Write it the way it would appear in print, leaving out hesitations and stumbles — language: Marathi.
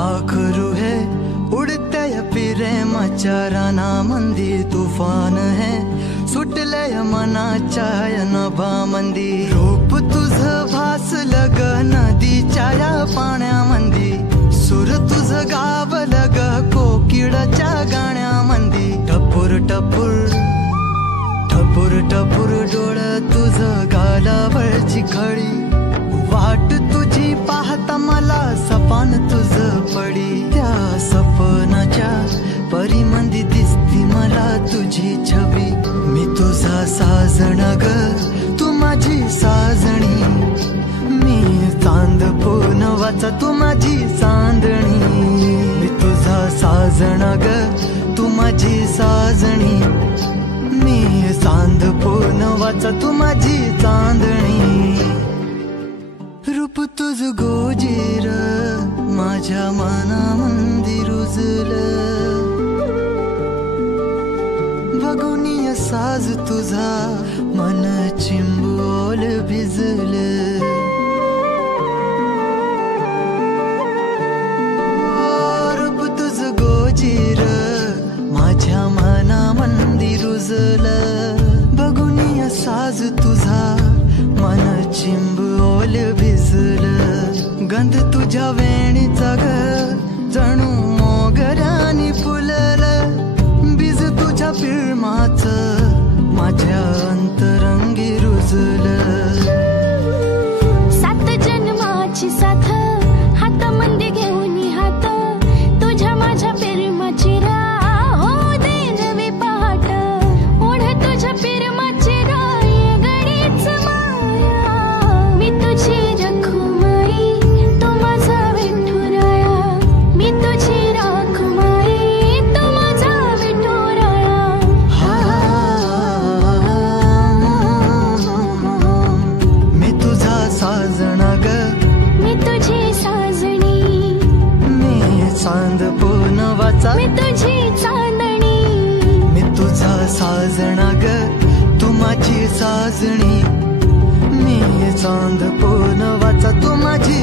पाखरू है उड़ते प्रेमाच्या रानामंदी, तुफान है सुटले मनाच्या नभामंदी। रूप तुझ भासलं ग नदीच्या या पाण्यामंदी, सूर तुझ गावलं ग कोकिळाच्या गाण्यामंदी। टपूर टपूर टपूर टपूर डोळं तुझ गालावरची खडी, वाट तुझी पाहता मला सपान तुझ पडी। त्या सपनाच्या परिमंदी दिसती मला तुझी छबी, मी तुझा साजण ग तू माझी साजणी, मी चांद पूनवाचा तू माझी चांदणी। मी तुझा साजण ग तू माझी साजणी, मी चांद पूनवाचा तू माझी चांदणी। रूप तुझ गोजीर माझ्या मनामंदी रुजलं, बघुनिय साज तुझा मन चिंबोल भिजलं। रूप तुझ गोजीर माझ्या मनामंदी रुजलं, बघुनिय साज तुझा मन चिंबोल भिजलं। गंध तुझ्या वेणीचा ग जणू मोगऱ्यानी फुललं, बीज तुझ्या पिळमाच माझ्या अंतरंगी रुजलं। सात जन्माची साथ हातामध्ये घेऊन हात, तुझ्या माझ्या प्रेमाची राह हो दे नवी पहाट। ओढ तुझ्या प्रेमाची राह ये गडीच माया, मी तुझी रखुमाई तू माझा विठुराया, मी तुझी रखुमाई तू माझा विठुराया। मी तुझा साजना ग मी तुझी साजणी, मी चांद पूनवाचा मी तुझी चांदणी। मी तुझा साजना ग तू माझी साजणी, मी चांद पूनवाचा तू माझी